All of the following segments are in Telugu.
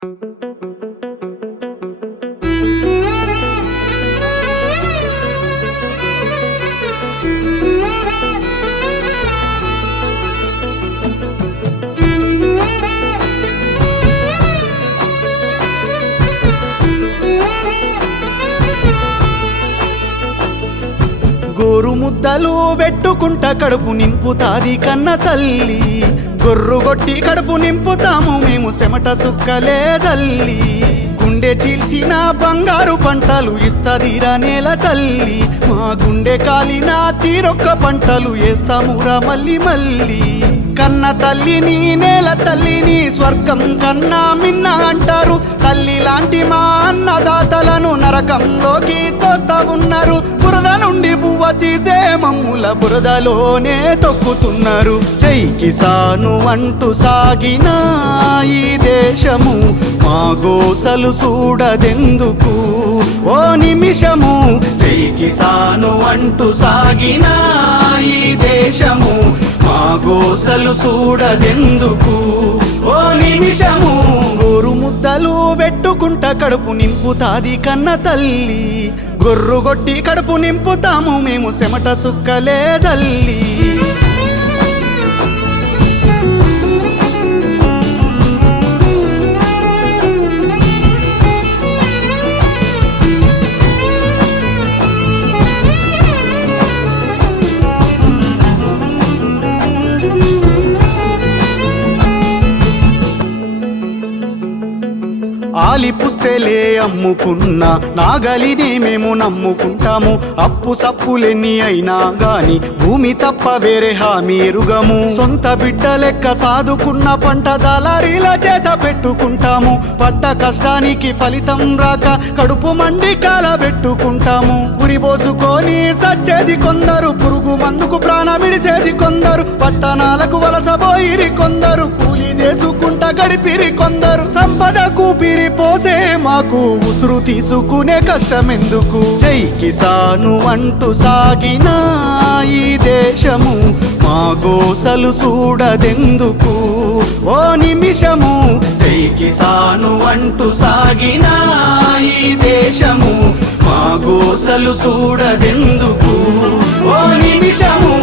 గోరు ముద్దలు పెట్టుకుంట కడుపు నింపుతాది కన్న తల్లి. గొర్రుగొట్టి కడుపు నింపుతాము మేము చెమట సుక్కలే తల్లి. గుండె చీల్చిన బంగారు పంటలు ఇస్తదిరా నేల తల్లి. మా గుండె కాలిన తీరొక్క పంటలు వేస్తామురా మళ్ళీ మళ్ళీ. కన్న తల్లిని నేల తల్లిని స్వర్గం కన్నా మిన్న అంటారు. తల్లి లాంటి మా అన్నదాతలను నరకంలోకి తోస్తా ఉన్నారు. బురద నుండి బువ్వ తీసే మమ్ముల బురదలోనే తొక్కుతున్నారు. జై కిసాను అంటూ సాగిన ఈ దేశము మా గోసలు చూడదెందుకు ఓ నిమిషము. జై కిసాను అంటూ సాగిన ఈ దేశము మా గోసలు చూడదెందుకు ఓ నిమిషము. గోరు ముద్దలు పెట్టుకుంట కడుపు నింపుతాది కన్న తల్లి. గొర్రుగొట్టి కడుపు నింపుతాము మేము చెమట సుక్కలే తల్లి. ఆలి పుస్తేలే అమ్ముకున్న నాగలిని మేము నమ్ముకుంటాము. అప్పు సప్పులెన్ని అయినా గాని భూమి తప్ప వేరే హామీ ఎరుగము. సొంత బిడ్డ లెక్క సాదుకున్న పంట దళారీల చేత పెట్టుకుంటాము. పడ్డ కష్టానికి ఫలితం రాక కడుపు మండి కాలబెట్టుకుంటాము. ఉరిబోసుకొని సచ్చేది కొందరు, పురుగు మందుకు ప్రాణమిడిచేది కొందరు. పట్టణాలకు వలసబోయిరి కొందరు, కూలీ చేసుకుంట గడిపిరి కొందరు. సంపద కూపిరి పోసే మాకు ఉసురు తీసుకునే కష్టమెందుకు. జై కిసాను అంటూ సాగిన ఈ దేశము మా గోసలు చూడదెందుకు ఓ నిమిషము. జై కిసాను అంటూ సాగిన ఈ దేశము మా గోసలు చూడదెందుకు ఓ నిమిషము.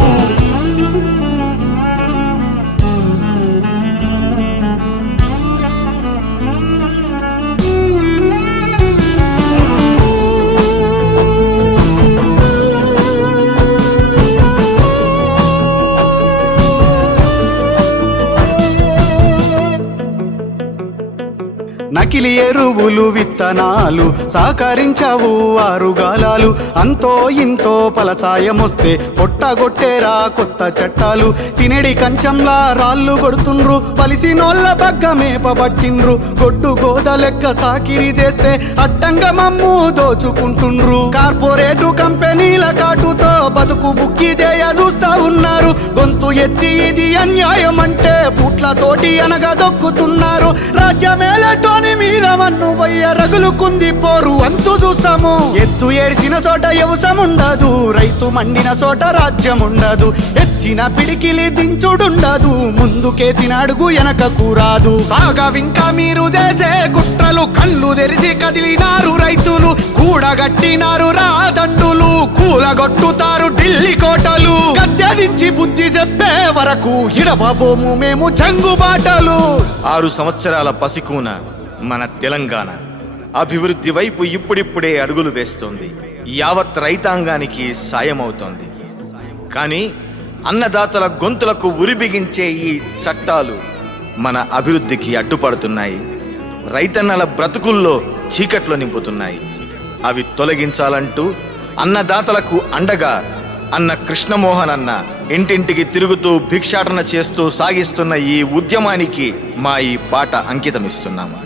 నకిలీ ఎరువులు విత్తనాలు సహకరించవు ఆరుగాలాలు. అంతో ఇంతో ఫలసాయమొస్తే పొట్టగొట్టేరా కొత్త చట్టాలు. తినేడి కంచంలా రాళ్ళు కొడుతుండ్రు, పలిసినోళ్ళ బగ్గ మేపబట్టిండ్రు. గొడ్డు గోద లెక్క సాకిరి చేస్తే అడ్డంగా మమ్ము దోచుకుంటుండ్రు. కార్పొరేటు కంపెనీల కాటుతో బతుకు బుక్కి చేయ చూస్తా ఉన్నారు. గొంతు ఎత్తి ఇది అన్యాయం అంటే పుట్లతోటి అనగా దొక్కుతున్నారు. రాజ్యమేలటోని మీద మన్ను వయ్య రగులు కుంది పోరు అంతు చూస్తాము. ఎత్తు ఏడిసిన చోట వ్యవసాయముండదు, రైతు మండిన చోట రాజ్యముండదు. ఎత్తిన పిడికిలి దించుడుండదు, ముందుకేసిన అడుగు వెనకకు రాదు. సాగవింకా మీరు చేసే కుట్రలు కళ్ళు తెరిసి కదిలినారు రైతులు. కూడగట్టినారు రాదండులు, కూలగొట్టుతారు ఢిల్లీ కోటలు. గద్దెదించి బుద్ధి చెప్పే వరకు ఇడవబోము మేము జంగుబాటలు. 6 సంవత్సరాల పసికూన మన తెలంగాణ అభివృద్ధి వైపు ఇప్పుడిప్పుడే అడుగులు వేస్తోంది. యావత్ రైతాంగానికి సాయమవుతోంది. కానీ అన్నదాతల గొంతులకు ఉరిబిగించే ఈ చట్టాలు మన అభివృద్ధికి అడ్డుపడుతున్నాయి. రైతన్నల బ్రతుకుల్లో చీకట్లు నింపుతున్నాయి. అవి తొలగించాలంటూ అన్నదాతలకు అండగా అన్న కృష్ణమోహన్ అన్న ఇంటింటికి తిరుగుతూ భిక్షాటన చేస్తూ సాగిస్తున్న ఈ ఉద్యమానికి మా ఈ పాట అంకితమిస్తున్నాము.